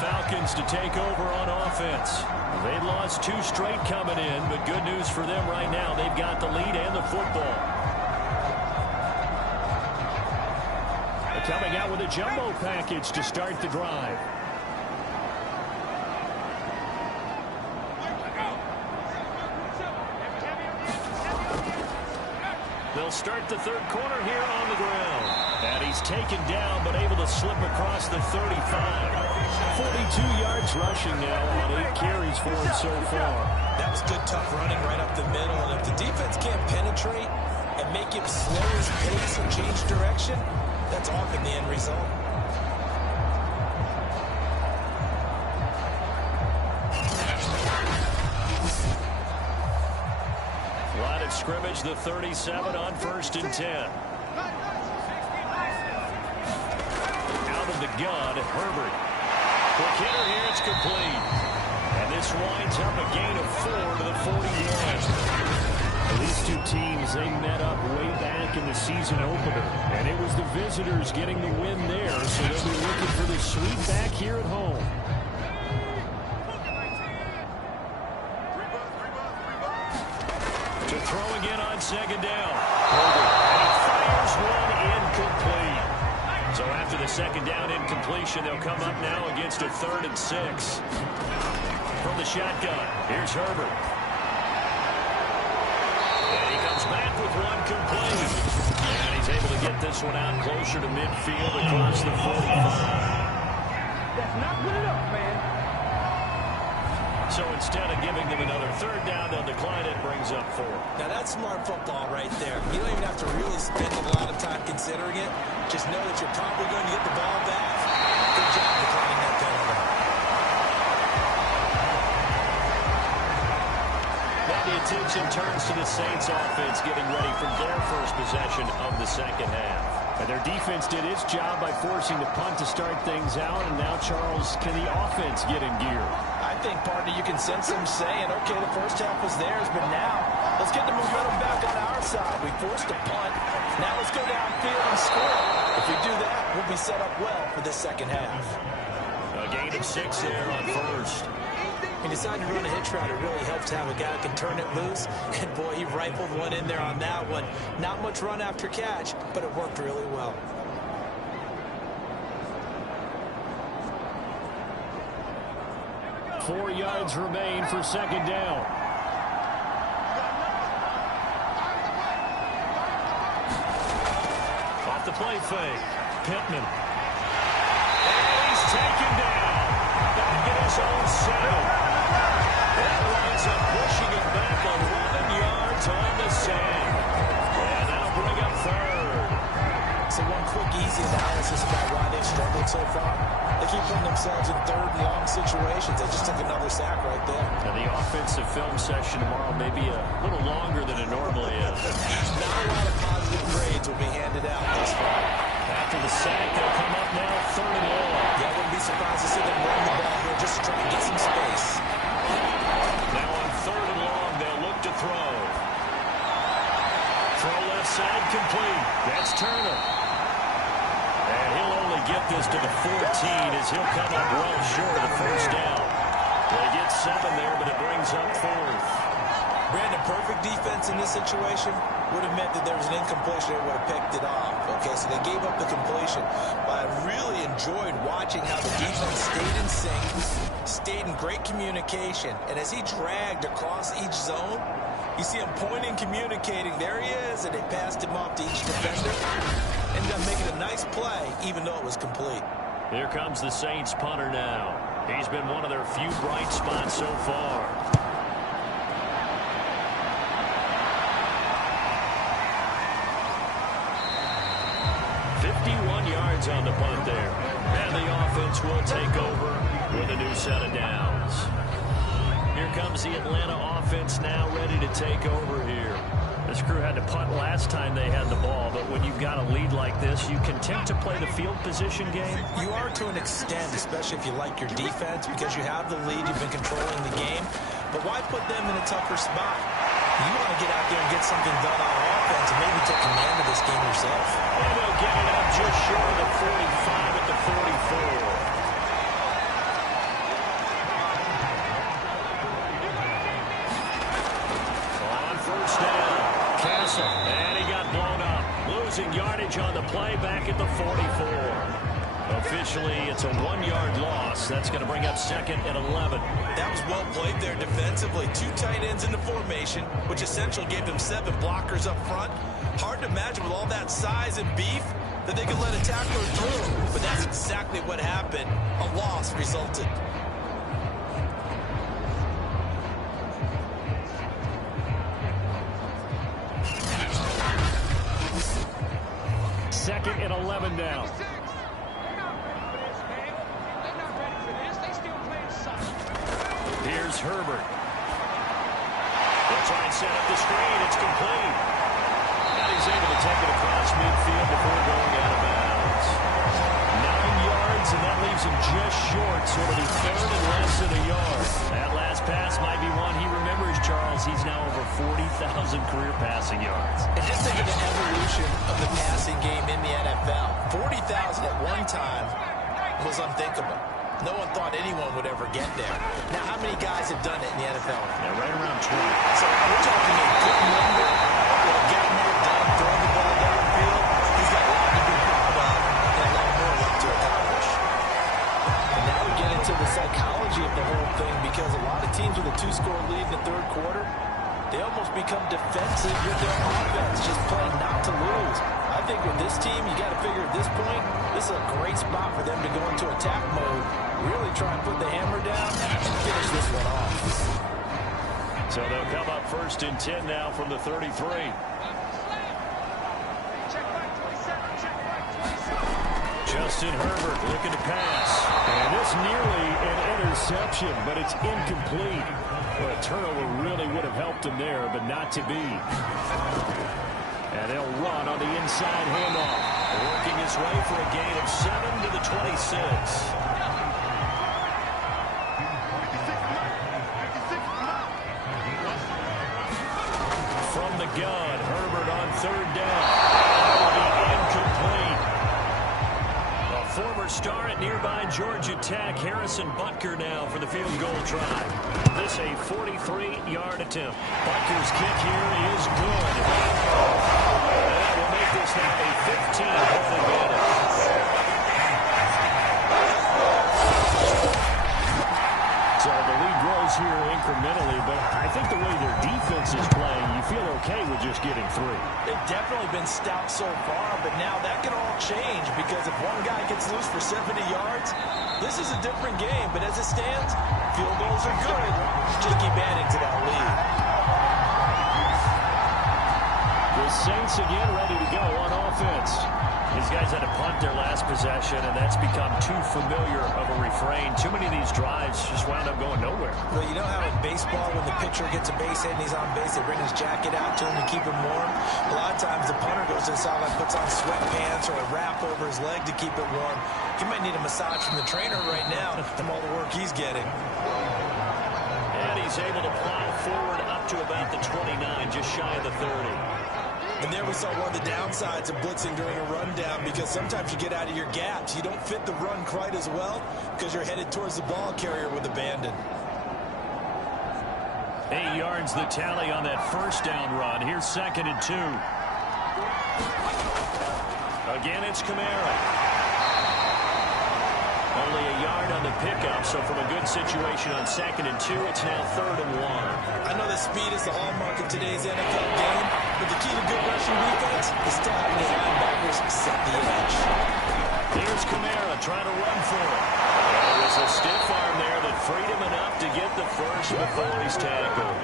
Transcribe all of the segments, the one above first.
Falcons to take over on offense. They'd lost 2 straight coming in, but good news for them right now. They've got the lead and the football. They're coming out with a jumbo package to start the drive. They'll start the third quarter here on the ground. And he's taken down, but able to slip across the 35. 42 yards rushing now on 8 carries for him so far. That was good, tough running right up the middle. And if the defense can't penetrate and make him slow his pace or change direction, that's often the end result. Line of scrimmage, the 37 on 1st and 10. Out of the gun, Herbert. Quick hitter here, it's complete. And this winds up a gain of 4 to the 41. These two teams, they met up way back in the season opener. And it was the visitors getting the win there, so they'll be looking for the sweep back here at home. To throw again on 2nd down. Herbert, and he fires one incomplete. So after the 2nd down incompletion, they'll come up now against a 3rd and 6. From the shotgun, here's Herbert. And he comes back with one complete. And he's able to get this one out closer to midfield across the 45. That's not good enough, man. So instead of giving them another 3rd down, they'll decline it, brings up 4. Now that's smart football right there. You don't even have to really spend a lot of time considering it. Just know that you're probably going to get the ball back. Good job declining that penalty. Now the attention turns to the Saints offense getting ready for their first possession of the 2nd half. And their defense did its job by forcing the punt to start things out. And now, Charles, can the offense get in gear? I think, partner, you can sense them saying, okay, the first half was theirs, but now let's get the momentum back on our side. We forced a punt. Now let's go downfield and score. If we do that, we'll be set up well for this 2nd half. A gain of 6 there on 1st. He decided to run a hitch route. It really helps to have a guy who can turn it loose. And, boy, he rifled one in there on that one. Not much run after catch, but it worked really well. Four yards remain for 2nd down. Off the play fake. Pittman. And he's taken down. Back in his own 7. That winds up pushing it back 11 yards on the sand. And that'll bring up 3rd. So one quick, easy analysis about why they've struggled so far. They keep putting themselves in 3rd and long situations. They just took another sack right there. And the offensive film session tomorrow may be a little longer than it normally is. Not a lot of positive grades will be handed out this far. After the sack, they'll come up now 3rd and long. Yeah, I wouldn't be surprised to see them run the ball here just to try and get some space. Now on 3rd and long, they'll look to throw. Throw left side complete. That's Turner. And he'll only get this to the 14 as he'll come up well short of the 1st down. They get 7 there, but it brings up 4th. Brandon, perfect defense in this situation would have meant that there was an incompletion that would have picked it off. Okay, so they gave up the completion. But I really enjoyed watching how the defense stayed in sync, stayed in great communication. And as he dragged across each zone, you see him pointing, communicating. There he is, and they passed him off to each defender. Ended up making a nice play, even though it was complete. Here comes the Saints punter now. He's been one of their few bright spots so far. On the punt there. And the offense will take over with a new set of downs. Here comes the Atlanta offense now ready to take over here. This crew had to punt last time they had the ball, but when you've got a lead like this, you content to play the field position game? You are to an extent, especially if you like your defense, because you have the lead, you've been controlling the game. But why put them in a tougher spot? You want to get out there and get something done on offense and maybe take command of this game yourself. And they'll get it up just short of the 45 at the 44. play back at the 44. Officially, it's a 1-yard loss. That's going to bring up 2nd and 11. That was well played there defensively. 2 tight ends in the formation, which essentially gave them 7 blockers up front. Hard to imagine with all that size and beef that they could let a tackler through. But that's exactly what happened. A loss resulted. Second and 11 now. Here's Herbert. They'll try and set up the screen. It's complete. And he's able to take it across midfield before going out of bounds. 9 yards, and that leaves him just short, so it'll be 3rd and less than a yard. That last pass might be one he remembers, Charles. He's now over 40,000 career passing yards. And just think of the evolution of the passing game in the NFL. 40,000 at one time was unthinkable. No one thought anyone would ever get there. Now, how many guys have done it in the NFL? Yeah, right around 20. So we're talking a good number of getting there, done, throwing the ball downfield. He's got a lot to be proud of and a lot more left to accomplish. And now we get into the psychology of the whole thing, because a lot of teams with a 2-score lead in the 3rd quarter, they almost become defensive with their offense, just playing not to lose. I think with this team, you got to figure at this point, this is a great spot for them to go into attack mode, really try and put the hammer down and finish this one off. So they'll come up 1st and 10 now from the 33. Justin Herbert looking to pass. And this nearly an interception, but it's incomplete. Well, a turnover really would have helped him there, but not to be. And they'll run on the inside handoff. Working his way for a gain of 7 to the 26. From the gun, Herbert on 3rd down. That'll be incomplete. A former star at nearby Georgia Tech, Harrison Butker now for the field goal try. This a 43-yard attempt. Butker's kick here is good. That will make this now a 15-point advantage. So the lead grows here incrementally, but I think the way their defense is playing, you feel okay with just getting 3. They've definitely been stout so far, but now that can all change, because if one guy gets loose for 70 yards, this is a different game. But as it stands, field goals are good. Just keep adding to that lead. The Saints again ready to go on offense. These guys had to punt their last possession, and that's become too familiar of a refrain. Too many of these drives just wound up going nowhere. Well, you know how in baseball, when the pitcher gets a base hit and he's on base, they bring his jacket out to him to keep him warm? A lot of times the punter goes to the sideline, puts on sweatpants or a wrap over his leg to keep it warm. He might need a massage from the trainer right now from all the work he's getting. And he's able to plow forward up to about the 29, just shy of the 30. And there we saw one of the downsides of blitzing during a rundown, because sometimes you get out of your gaps. You don't fit the run quite as well because you're headed towards the ball carrier with abandon. 8 yards the tally on that 1st down run. Here's 2nd and 2. Again, it's Kamara. Only a yard on the pickup, so from a good situation on 2nd and 2, it's now 3rd and 1. I know that speed is the hallmark of today's NFL game, but the key to good rushing defense is stopping the linebackers set the edge. Here's Kamara trying to run for it. There was a stiff arm there that freed him enough to get the first before he's tackled.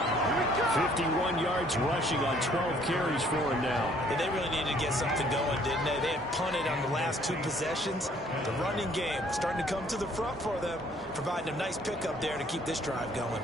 51 yards rushing on 12 carries for him now. And they really needed to get something going, didn't they? They had punted on the last 2 possessions. The running game starting to come to the front for them, providing a nice pickup there to keep this drive going.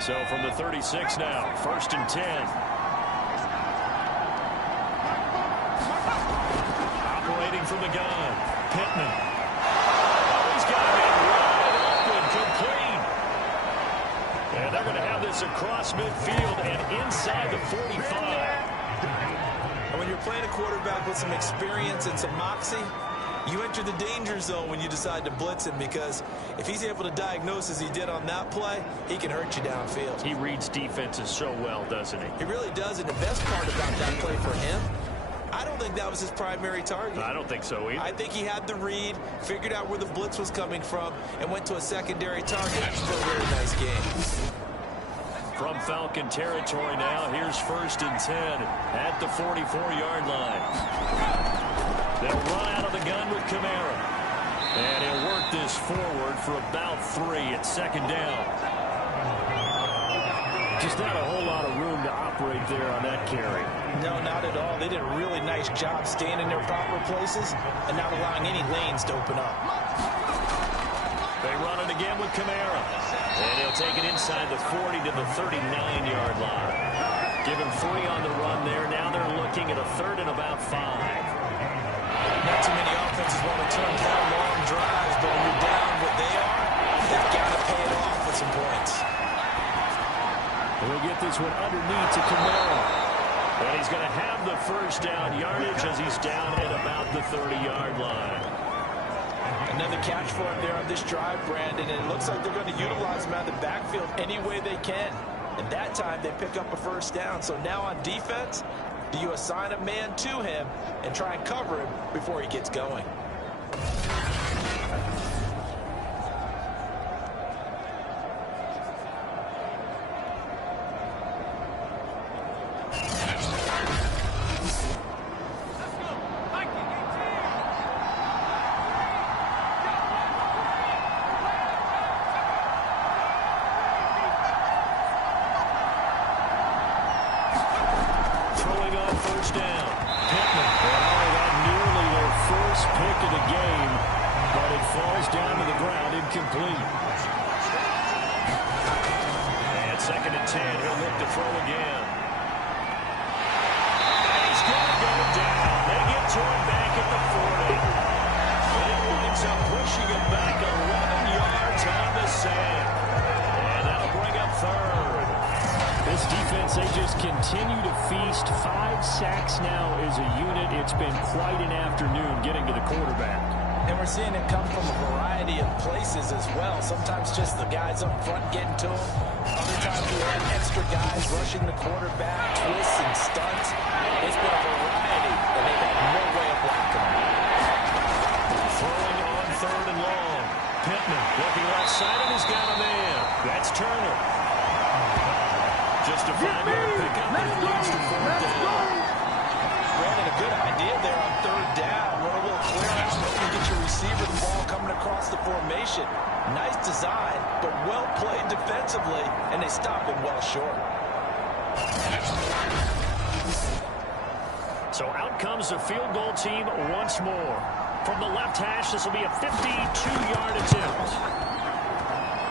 So from the 36 now, 1st and 10. Operating from the gun, Pittman. Oh, he's got him in wide open, complete. And And they're going to have this across midfield and inside the 45. And when you're playing a quarterback with some experience and some moxie, you enter the danger zone when you decide to blitz him, because if he's able to diagnose as he did on that play, he can hurt you downfield. He reads defenses so well, doesn't he? He really does, and the best part about that play for him, I don't think that was his primary target. I don't think so either. I think he had the read, figured out where the blitz was coming from, and went to a secondary target for a really nice game. From Falcon territory now, here's 1st and 10 at the 44-yard line. They'll run out of the gun with Kamara. And he'll work this forward for about 3 at 2nd down. Just not a whole lot of room to operate there on that carry. No, not at all. They did a really nice job staying in their proper places and not allowing any lanes to open up. They run it again with Kamara. And he'll take it inside the 40 to the 39-yard line. Give him 3 on the run there. Now they're looking at a 3rd and about 5. Not too many offenses want to turn down long drives, but when you're down what they are, they've got to pay it off with some points. We'll get this one underneath to Kamara. And he's going to have the 1st down yardage as he's down at about the 30-yard line. Another catch for him there on this drive, Brandon, and it looks like they're going to utilize him out of the backfield any way they can. And that time they pick up a 1st down. So now on defense, do you assign a man to him and try and cover him before he gets going? They just continue to feast. 5 sacks now as a unit. It's been quite an afternoon getting to the quarterback. And we're seeing it come from a variety of places as well. Sometimes just the guys up front getting to him. Other times we have extra guys rushing the quarterback, twists and stunts. It's been a variety, and they've had no way of blocking him. Throwing on 3rd and long. Pittman looking left side, and he's got a man. That's Turner. Just a 5-yard pickup, and it leads to 4th down. Brandon, a good idea there on 3rd down. Run a little clear out, and get your receiver the ball coming across the formation. Nice design, but well played defensively, and they stop him well short. So out comes the field goal team once more. From the left hash, this will be a 52-yard attempt.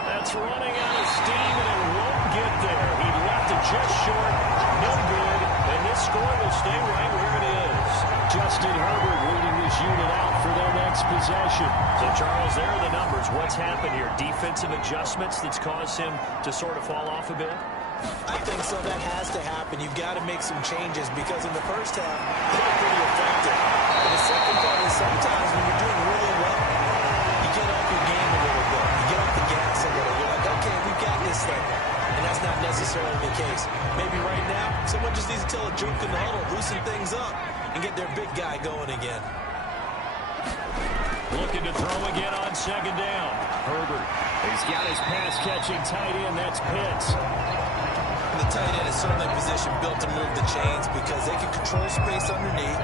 That's running out of steam, and it won't get there. He left it just short, no good, and this score will stay right where it is. Justin Herbert leading this unit out for their next possession. So, Charles, there are the numbers. What's happened here? Defensive adjustments that's caused him to sort of fall off a bit? I think so. That has to happen. You've got to make some changes, because in the first half, they were pretty effective. But the second part is sometimes when you're doing really well, you get off your game a little bit. You get off the gas a little. You're like, okay, we've got this thing. And that's not necessarily the case. Maybe right now, someone just needs to tell a joke in the huddle, loosen things up, and get their big guy going again. Looking to throw again on 2nd down. Herbert. He's got his pass-catching tight end. That's Pitts. The tight end is certainly a position built to move the chains, because they can control space underneath.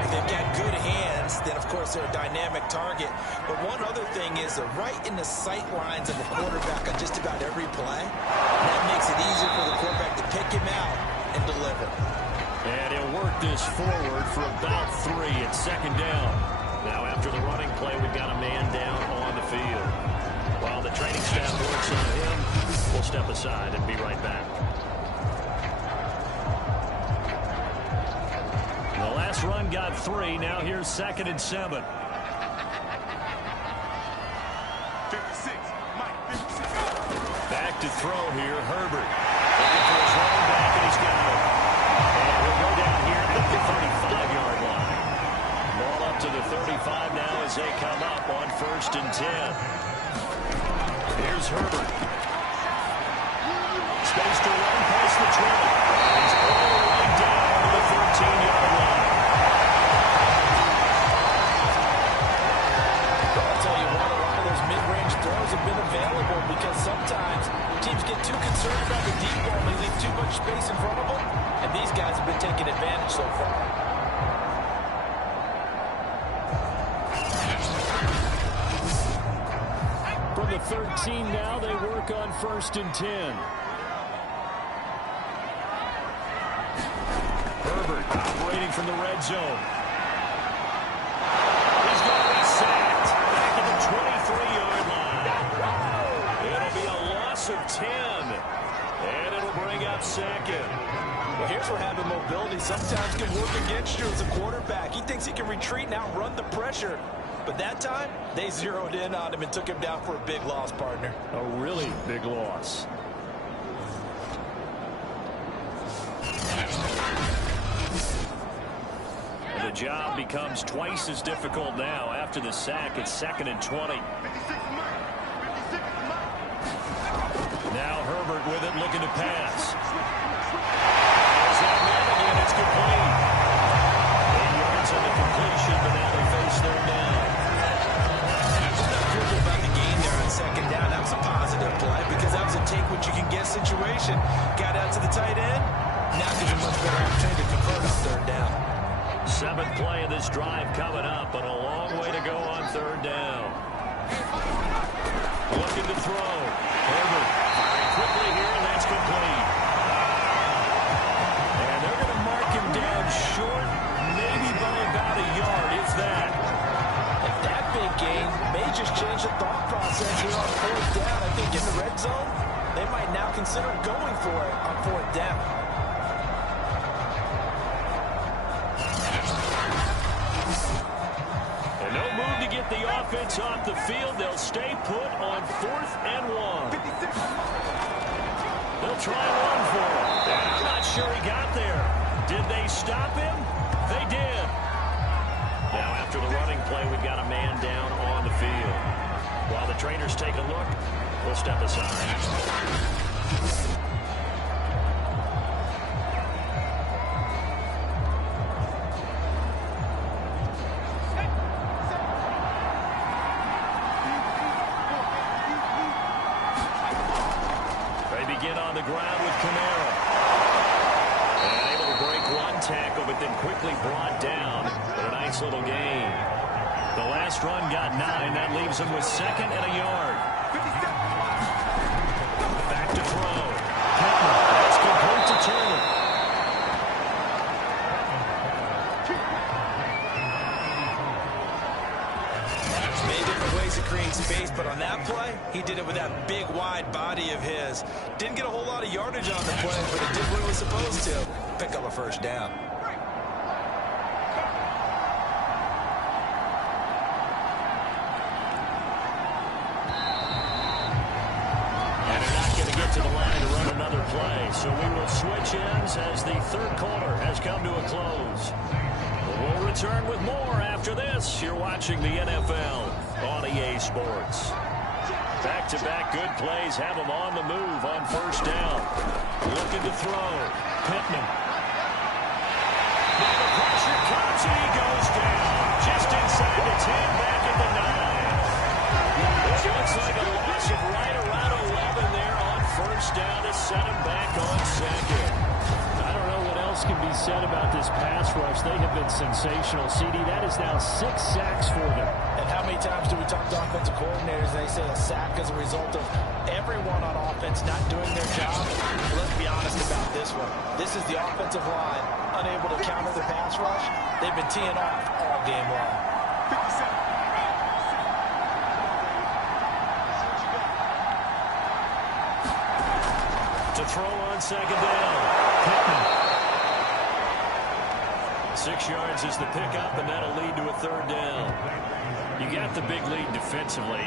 If they've got good hands, then, of course, they're a dynamic target. But one other thing is they're right in the sight lines of the quarterback on just about every play. And that makes it easier for the quarterback to pick him out and deliver. And he'll work this forward for about 3 at 2nd down. Now, after the running play, we've got a man down on the field. While the training staff works on him, we'll step aside and be right back. The last run got 3. Now here's 2nd and 7. 56. Mike, 56. Back to throw here. Herbert. 10. Here's Herbert. Space to run past the 20. He's all the way down to the 13-yard line. I'll tell you what, a lot of those mid-range throws have been available because sometimes teams get too concerned about the deep ball and they leave too much space in front of them, and these guys have been taking advantage so far. From the 13 now, they work on 1st and 10. Herbert operating from the red zone. He's going to be sacked back at the 23-yard line. It'll be a loss of 10, and it'll bring up 2nd. Well, here's where having mobility sometimes can work against you as a quarterback. He thinks he can retreat and outrun the pressure. But that time, they zeroed in on him and took him down for a big loss, partner. A really big loss. And the job becomes twice as difficult now. After the sack, it's 2nd and 20. Now Herbert with it, looking to pass. There's that man again, it's complete. 8 yards on the completion, but now they face 3rd down. About the gain there on 2nd down. That was a positive play because that was a take-what-you-can-get situation. Got out to the tight end. Now gives a much better opportunity to convert on 3rd down. 7th play of this drive coming up, but a long way to go on 3rd down. Looking to throw. Herbert firing quickly here, and that's complete. And they're going to mark him down short, maybe by about a yard, if that. And that big gain may just change the thought process here on 4th down. I think in the red zone, they might now consider going for it on 4th down. And no move to get the offense off the field. They'll stay put on 4th and 1. They'll try and run for it. I'm not sure he got there. Did they stop him? They did. Now, after the running play, we've got a man down on the field. While the trainers take a look, we'll step aside. They begin on the ground with Camara. And able to break one tackle, but then quickly brought down. But a nice little gain. The last run got 9. That leaves him with 2nd and a yard. Back to throw. That's complete to Turner. Many different ways to create space, but on that play, he did it with that big, wide body of his. Didn't get a whole lot of yardage on the play, but it did what it was supposed to. Pick up a 1st down. To the line to run another play. So we will switch ends as the 3rd quarter has come to a close. We'll return with more after this. You're watching the NFL on EA Sports. Back-to-back good plays have them on the move on 1st down. Looking to throw. Pittman. Now the pressure comes and he goes down. Just inside the 10, back at the 9. It looks like a loss of right around 11 there on 1st down to set him back on 2nd. I don't know what else can be said about this pass rush. They have been sensational. CD, that is now 6 sacks for them. And how many times do we talk to offensive coordinators and they say a sack is a result of everyone on offense not doing their job? Well, let's be honest about this one. This is the offensive line unable to counter the pass rush. They've been teeing off all game long. 57. To throw on 2nd down. Pittman. 6 yards is the pickup, and that'll lead to a 3rd down. You got the big lead defensively.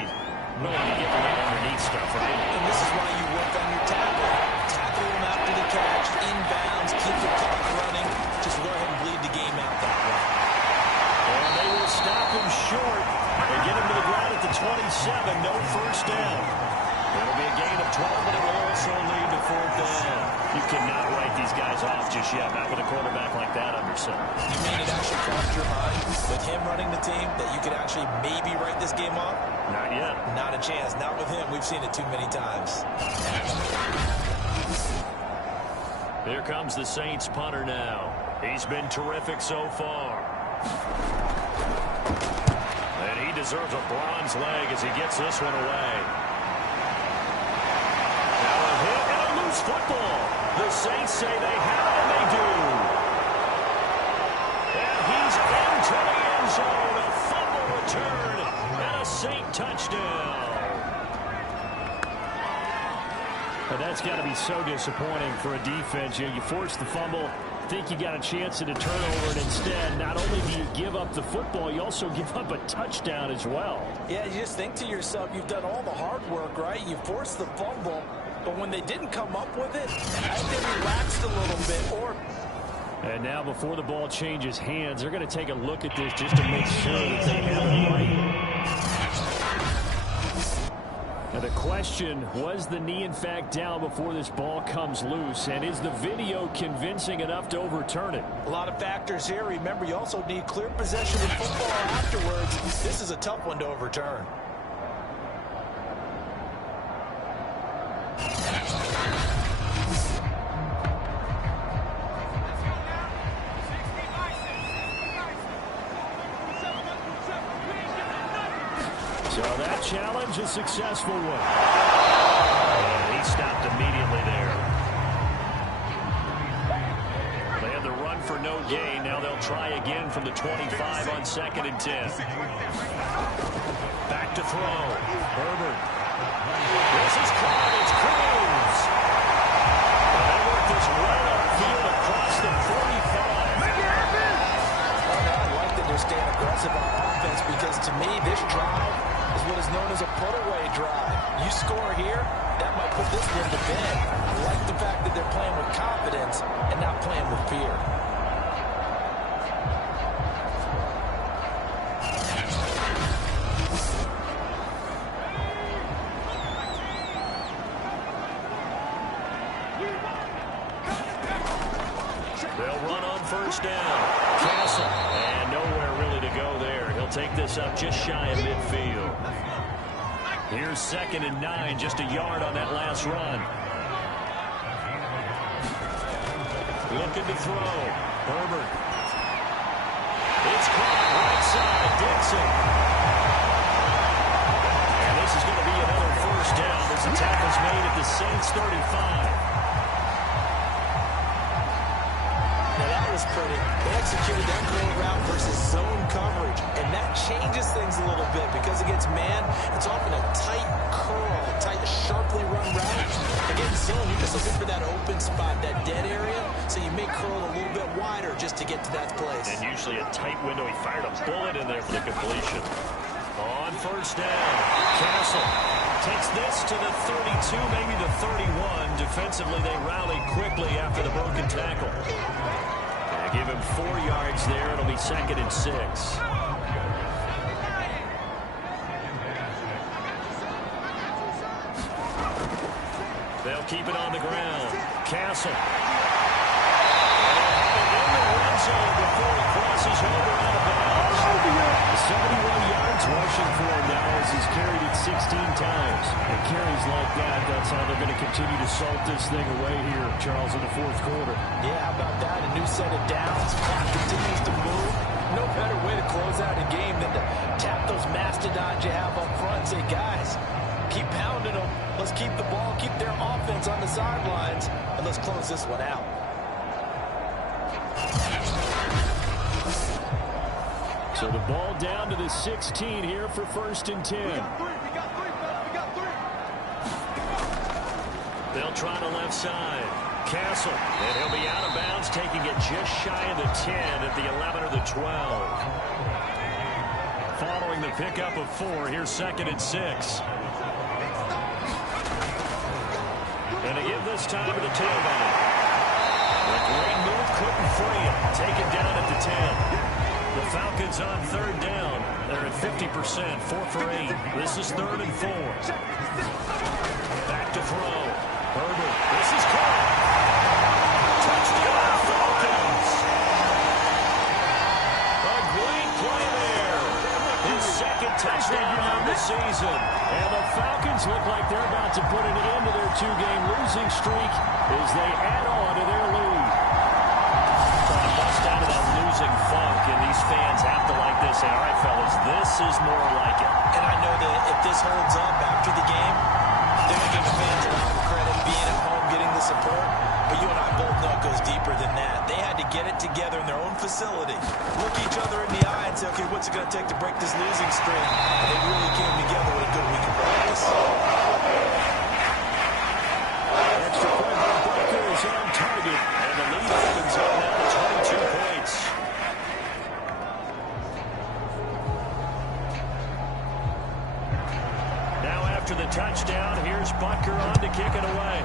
Really, you get the underneath stuff, right? And this is why you work on your tackle. Tackle him after the catch, inbounds, keep the clock running. Just go ahead and bleed the game out that way. And they will stop him short and get him to the ground at the 26. cannot write these guys off just yet, not with a quarterback like that under center. You mean it actually crossed your mind with him running the team that you could actually maybe write this game off? Not yet. Not a chance. Not with him. We've seen it too many times. Here comes the Saints punter now. He's been terrific so far. And he deserves a bronze leg as he gets this one away. Now a hit and a loose football. The Saints say they have it, and they do. And he's into the end zone. A fumble return and a Saint touchdown. But that's got to be so disappointing for a defense. You force the fumble, think you got a chance at a turnover, and instead, not only do you give up the football, you also give up a touchdown as well. Yeah, you just think to yourself, you've done all the hard work, right? You forced the fumble, but when they didn't come up with it, I think they relaxed a little bit. And now before the ball changes hands, they're going to take a look at this just to make sure that they have it right. Now the question, was the knee in fact down before this ball comes loose? And is the video convincing enough to overturn it? A lot of factors here. Remember, you also need clear possession of football afterwards. This is a tough one to overturn. So that challenge, a successful one. And he stopped immediately there. They had the run for no gain. Now they'll try again from the 25 on 2nd and 10. Back to throw. Herbert. This is caught. It's Cruz. And they work this right upfield across the 45. I like that they're staying aggressive on offense because to me, this drive is what is known as a put-away drive. You score here, that might put this one to bed. I like the fact that they're playing with confidence and not playing with fear. They'll run on first down. Castle. And nowhere really to go there. He'll take this up just shy of midfield. Here's 2nd and 9, just a yard on that last run. Looking to throw. Herbert. It's caught right side. Dixon. And this is going to be another first down as the tackle's made at the Saints 35. Now that was pretty. They executed that curl route versus zone coverage, and that changes things a little bit because against man, it's often a tight curl, tight, sharply run route. Against zone, you're just looking for that open spot, that dead area, so you may curl a little bit wider just to get to that place. And usually a tight window. He fired a bullet in there for the completion. On first down, Castle takes this to the 32, maybe the 31. Defensively, they rallied quickly after the broken tackle. Give him 4 yards there. It'll be 2nd and 6. They'll keep it on the ground. Castle. And in the red zone before he crosses over out of bounds. 71 yards rushing for him now as he's carried it 16 times. And carries like that, that's how they're going to continue to salt this thing away here, Charles, in the 4th quarter. Yeah, how about that? A new set of downs. Clock continues to move. No better way to close out a game than to tap those mastodons you have up front and say, guys, keep pounding them. Let's keep the ball, keep their offense on the sidelines, and let's close this one out. So the ball down to the 16 here for 1st and 10. We got three. They'll try the left side. Castle. And he'll be out of bounds, taking it just shy of the 10 at the 11 or the 12. Following the pickup of 4, here's 2nd and 6. And they give this time to the tailback. The great move couldn't free him. Take it down at the 10. The Falcons on 3rd down. They're at 50%, 4 for 8. This is 3rd and 4. Back to throw. Herbert. This is caught. the season. And the Falcons look like they're about to put an end to their two-game losing streak as they add on to their lead. Trying to bust out of that losing funk, and these fans have to like this. All right, fellas, this is more like it. And I know that if this holds up after the game, they're going to give the fans a lot of credit being at home, getting the support. But you and I both know it goes deeper than that. They had to get it together in their own facility, look each other in the eye and say, okay, what's it going to take to break this losing streak? And they really came together with a good week of practice. Extra point by Butker is on target, and the lead opens up now to 22 points. Now after the touchdown, here's Butker on to kick it away.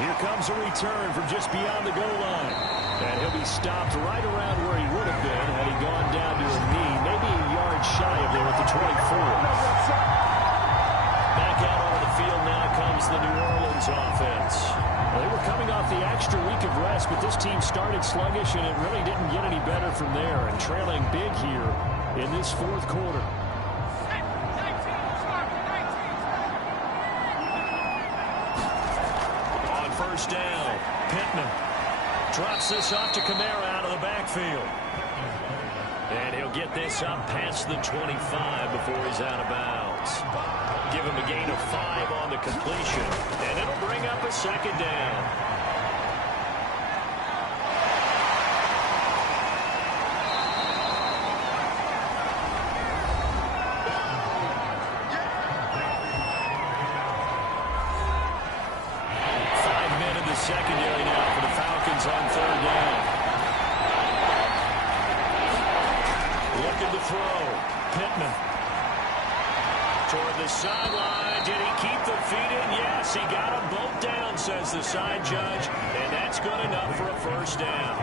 Here comes a return from just beyond the goal line. And he'll be stopped right around where he would have been had he gone down to a knee, maybe a yard shy of there at the 24. Back out onto the field now comes the New Orleans offense. Well, they were coming off the extra week of rest, but this team started sluggish, and it really didn't get any better from there, and trailing big here in this fourth quarter. First down, Pittman drops this off to Kamara out of the backfield. And he'll get this up past the 25 before he's out of bounds. Give him a gain of 5 on the completion, and it'll bring up a second down. Secondary now for the Falcons on third down. Looking to throw. Pittman. Toward the sideline. Did he keep the feet in? Yes, he got them both down, says the side judge. And that's good enough for a first down.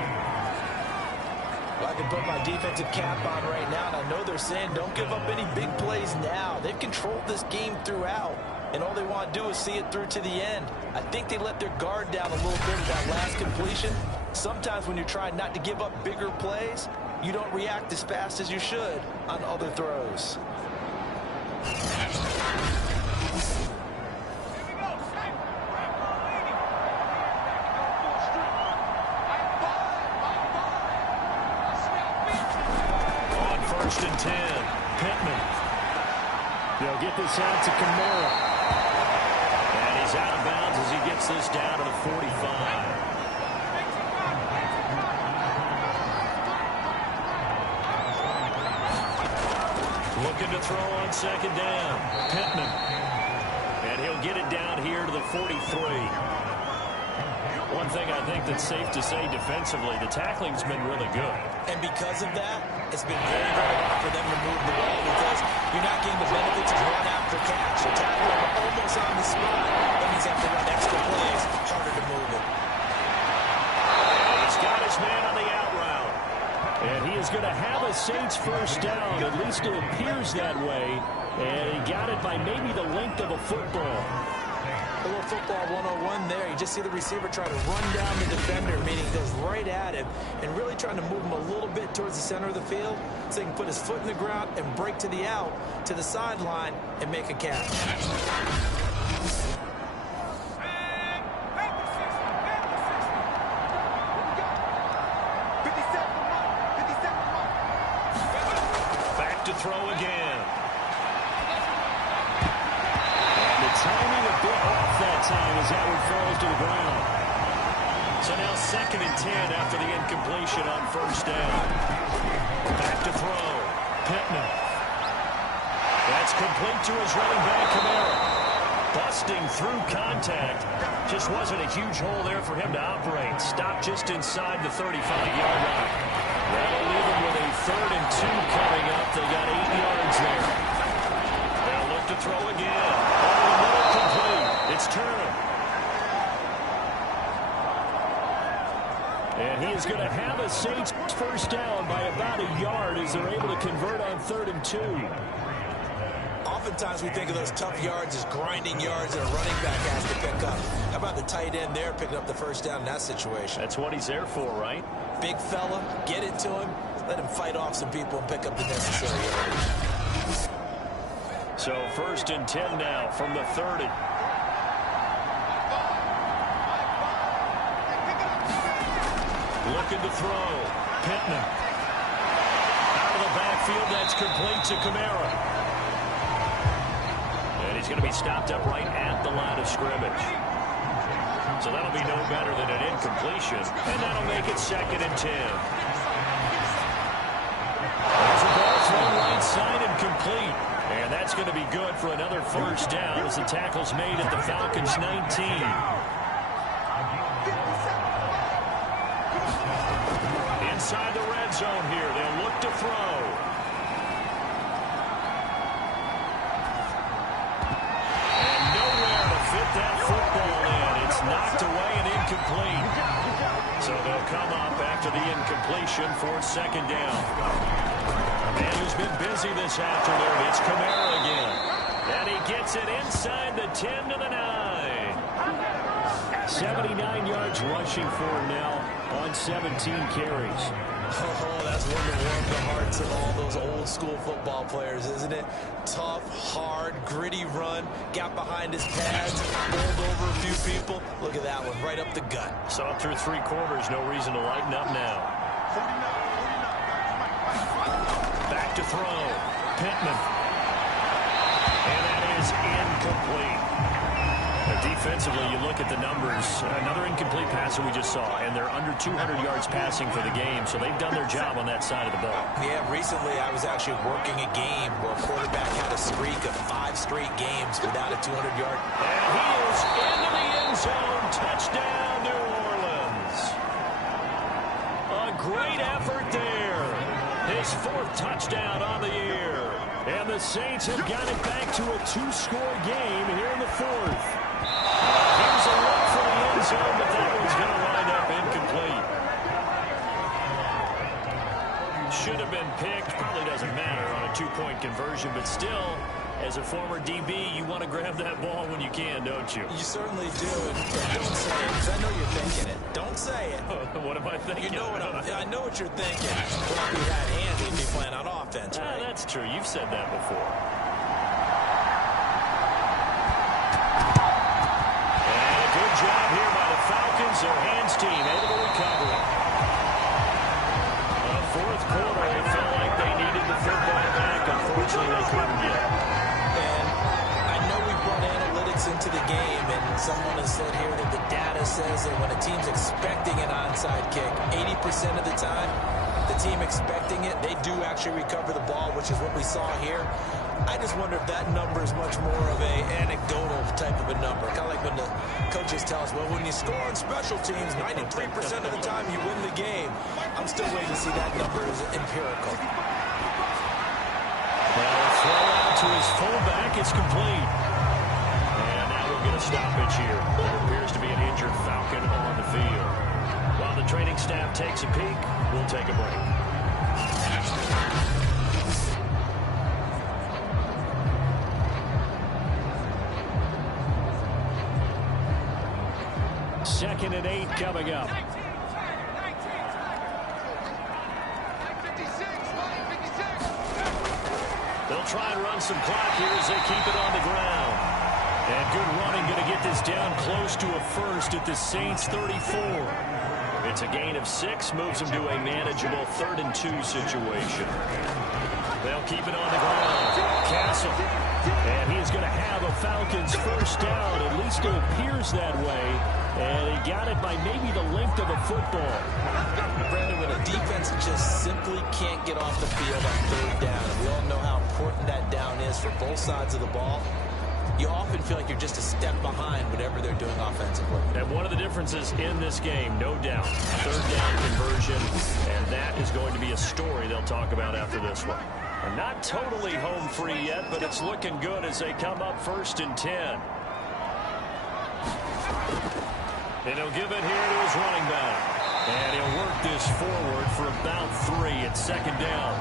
Well, I can put my defensive cap on right now, and I know they're saying don't give up any big plays now. They've controlled this game throughout, and all they want to do is see it through to the end. I think they let their guard down a little bit with that last completion. Sometimes when you're trying not to give up bigger plays, you don't react as fast as you should on other throws. On first and 10, Pittman. They'll get this out to Kamara. And he's out of bounds as he gets this down to the 45. Looking to throw on second down. Pittman. And he'll get it down here to the 43. One thing I think that's safe to say defensively, the tackling's been really good. And because of that, it's been very, very hard for them to move the ball because you're not getting the benefits of run after catch. You're tackling almost on the spot. That means you have to run extra plays, harder to move it. He's got his man on the out route. And he is going to have a Saints first down. At least it appears that way. And he got it by maybe the length of a football. A little football 101 there. You just see the receiver try to run down the defender, meaning he goes right at him and really trying to move him a little bit towards the center of the field so he can put his foot in the ground and break to the out, to the sideline, and make a catch. Back to throw again. And the timing a bit off that time as that one falls to the ground. So now second and 10 after the incompletion on first down. Back to throw. Pittman. That's complete to his running back, Kamara. Busting through contact. Just wasn't a huge hole there for him to operate. Stopped just inside the 35-yard line. That'll leave him with a 3rd and 2 coming up. They got 8 yards there. They'll look to throw again. Over the middle, complete. It's Turner. And he is going to have a Saints first down by about a yard as they're able to convert on 3rd and 2. Oftentimes we think of those tough yards as grinding yards that a running back has to pick up. How about the tight end there picking up the first down in that situation? That's what he's there for, right? Big fella, get it to him, let him fight off some people and pick up the necessary yardage. So 1st and 10 now from the 30. Looking to throw. Pittman. Out of the backfield, that's complete to Kamara. And he's going to be stopped up right at the line of scrimmage. So that'll be no better than an incompletion. And that'll make it 2nd and 10. There's a ball thrown right side and complete. And that's going to be good for another 1st down as the tackle's made at the Falcons' 19. Inside the red zone here. They'll look to throw. And nowhere to fit that football in. It's knocked away and incomplete. So they'll come up after the incompletion for 2nd down. A man who's been busy this afternoon. It's Kamara again. And he gets it inside the 10 to the 9. 79 yards rushing for him now on 17 carries. Oh, that's one to warm the hearts of all those old school football players, isn't it? Tough, hard, gritty run, got behind his pads, bowled over a few people. Look at that one, right up the gut. Saw it through 3 quarters, no reason to lighten up now. Back to throw, Pittman. And that is incomplete. Defensively, you look at the numbers. Another incomplete passer we just saw, and they're under 200 yards passing for the game, so they've done their job on that side of the ball. Yeah, recently I was actually working a game where a quarterback had a streak of 5 straight games without a 200-yard. And he is into the end zone. Touchdown, New Orleans. A great effort there. His 4th touchdown on the year. And the Saints have got it back to a 2-score game here in the 4th. Here's a look for the end zone, but that one's going to wind up incomplete. Should have been picked. Probably doesn't matter on a 2-point conversion, but still, as a former DB, you want to grab that ball when you can, don't you? You certainly do, and don't say it, because I know you're thinking it. Don't say it. What am I thinking? You know what I know what you're thinking. Well, be that handy if you plan on offense, right? That's true. You've said that before. Good job here by the Falcons. Their hands team able to recover it. The 4th quarter, it felt like they needed the football back. Unfortunately, they couldn't get it. And I know we brought analytics into the game, and someone has said here that the data says that when a team's expecting an onside kick, 80% of the time, the team expecting it, they do actually recover the ball, which is what we saw here. I just wonder if that number is much more of a anecdotal type of a number. Kind of like when the coaches tell us, well, when you score on special teams, 93% of the time you win the game. I'm still waiting to see that number is empirical. Well, throw out to his fullback. It's complete. And now we'll get a stoppage here. There appears to be an injured Falcon on the field. While the training staff takes a peek, we'll take a break. 2nd and 8 coming up. They'll try and run some clock here as they keep it on the ground. And good running, going to get this down close to a 1st at the Saints 34. It's a gain of 6, moves them to a manageable 3rd and 2 situation. They'll keep it on the ground. Castle. And he's going to have a Falcons 1st down. At least it appears that way. And he got it by maybe the length of a football. Brandon, when a defense just simply can't get off the field on 3rd down, and we all know how important that down is for both sides of the ball, you often feel like you're just a step behind whatever they're doing offensively. And one of the differences in this game, no doubt, 3rd down conversion, and that is going to be a story they'll talk about after this one. And not totally home free yet, but it's looking good as they come up 1st and 10. And he'll give it here to his running back. And he'll work this forward for about 3. It's 2nd down.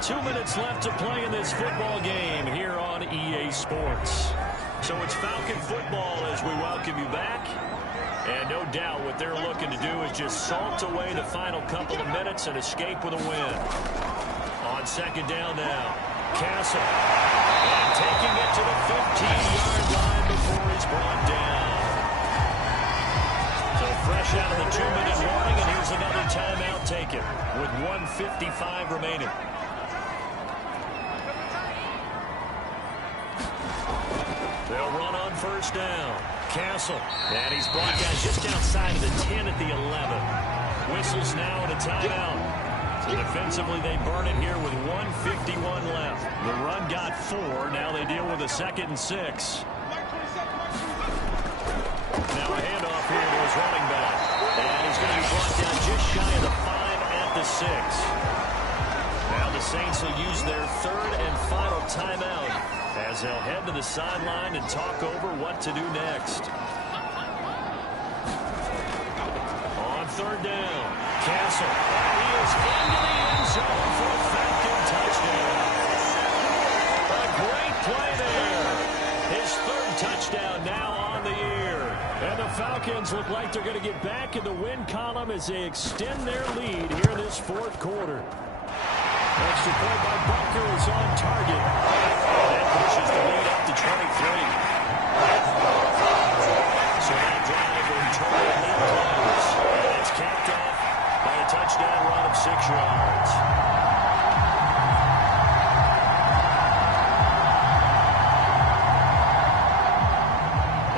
2 minutes left to play in this football game here on EA Sports. So it's Falcon football as we welcome you back. And no doubt what they're looking to do is just salt away the final couple of minutes and escape with a win. On second down now, Castle. And taking it to the 15-yard line before he's brought down. So fresh out of the 2-minute warning, and here's another timeout taken with 1:55 remaining. They'll run on first down. Castle. And he's brought down just outside of the 10 at the 11. Whistles now at a timeout. So defensively, they burn it here with 1:51 left. The run got 4. Now they deal with a 2nd and 6. Now a handoff here to his running back. And he's going to be brought down just shy of the 5 at the 6. Now the Saints will use their 3rd and final timeout as they'll head to the sideline and talk over what to do next. On 3rd down, Castle. He is into the end zone for a Falcon touchdown. A great play there. His 3rd touchdown now on the year. And the Falcons look like they're going to get back in the win column as they extend their lead here in this 4th quarter. Extra point by Butker is on target. And that pushes the lead up to 23. So that drive in total lead close. And it's capped off by a touchdown run of 6 yards.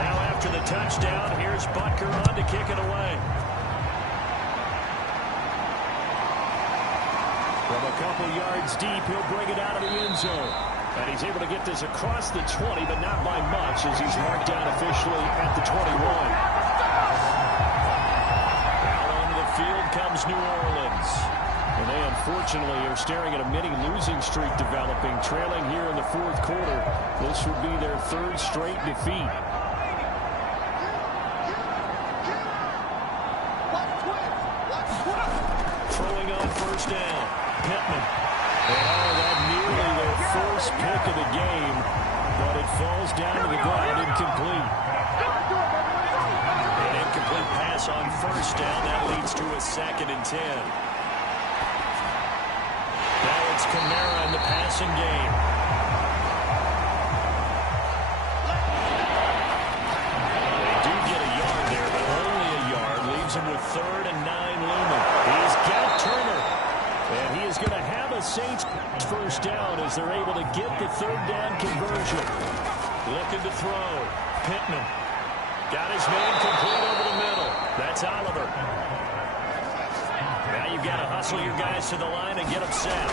Now after the touchdown, here's Butker on to kick it away. From a couple yards deep, he'll bring it out of the end zone. And he's able to get this across the 20, but not by much as he's marked down officially at the 21. Out onto the field comes New Orleans. And they unfortunately are staring at a mini losing streak developing, trailing here in the 4th quarter. This would be their 3rd straight defeat. Throwing on first down. Pittman. Oh, that nearly their first pick of the game, but it falls down to the ground incomplete. An incomplete pass on first down. That leads to a 2nd and 10. Now it's Kamara in the passing game. They do get a yard there, but only a yard. Leaves him with 3rd and 9 looming. He's got Turner. And he is going to have a Saints first down as they're able to get the 3rd down conversion. Looking to throw. Pittman. Got his man complete over the middle. That's Oliver. Now you've got to hustle your guys to the line and get them set.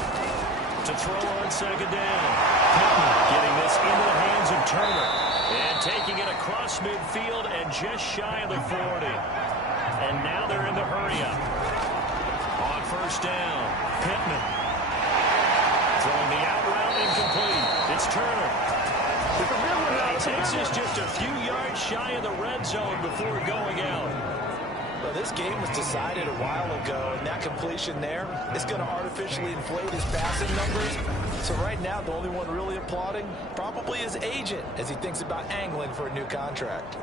To throw on 2nd down. Pittman getting this into the hands of Turner. And taking it across midfield and just shy of the 40. And now they're in the hurry-up. On first down. Pittman. Throwing the out route incomplete. It's Turner. He takes this just a few yards shy of the red zone before going out. Well, this game was decided a while ago, and that completion there is going to artificially inflate his passing numbers. So right now, the only one really applauding probably his agent as he thinks about angling for a new contract.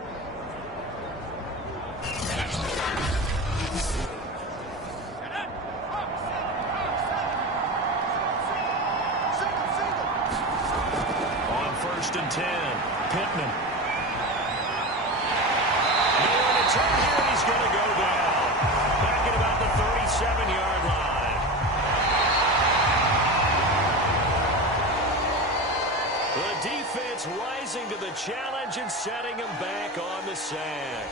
First and 10. Pittman. Nowhere to turn here, and he's going to go down. Back at about the 37-yard line. The defense rising to the challenge and setting him back on the sack.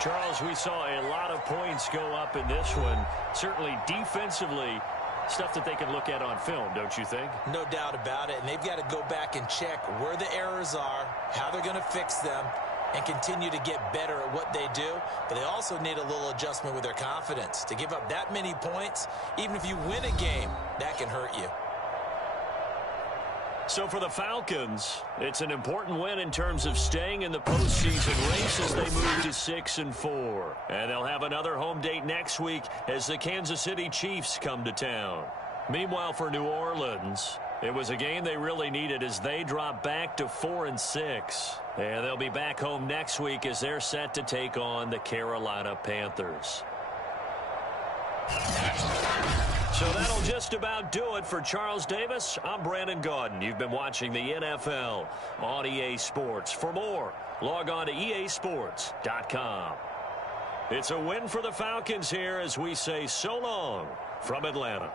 Charles, we saw a lot of points go up in this one. Certainly defensively, stuff that they can look at on film, don't you think? No doubt about it. And they've got to go back and check where the errors are, how they're going to fix them, and continue to get better at what they do. But they also need a little adjustment with their confidence. To give up that many points, even if you win a game, that can hurt you. So for the Falcons, it's an important win in terms of staying in the postseason race as they move to 6-4. And they'll have another home date next week as the Kansas City Chiefs come to town. Meanwhile, for New Orleans, It was a game they really needed as they drop back to 4-6. And they'll be back home next week as they're set to take on the Carolina Panthers. So that'll just about do it for Charles Davis. I'm Brandon Gaudin. You've been watching the NFL on EA Sports. For more, log on to easports.com. It's a win for the Falcons here as we say so long from Atlanta.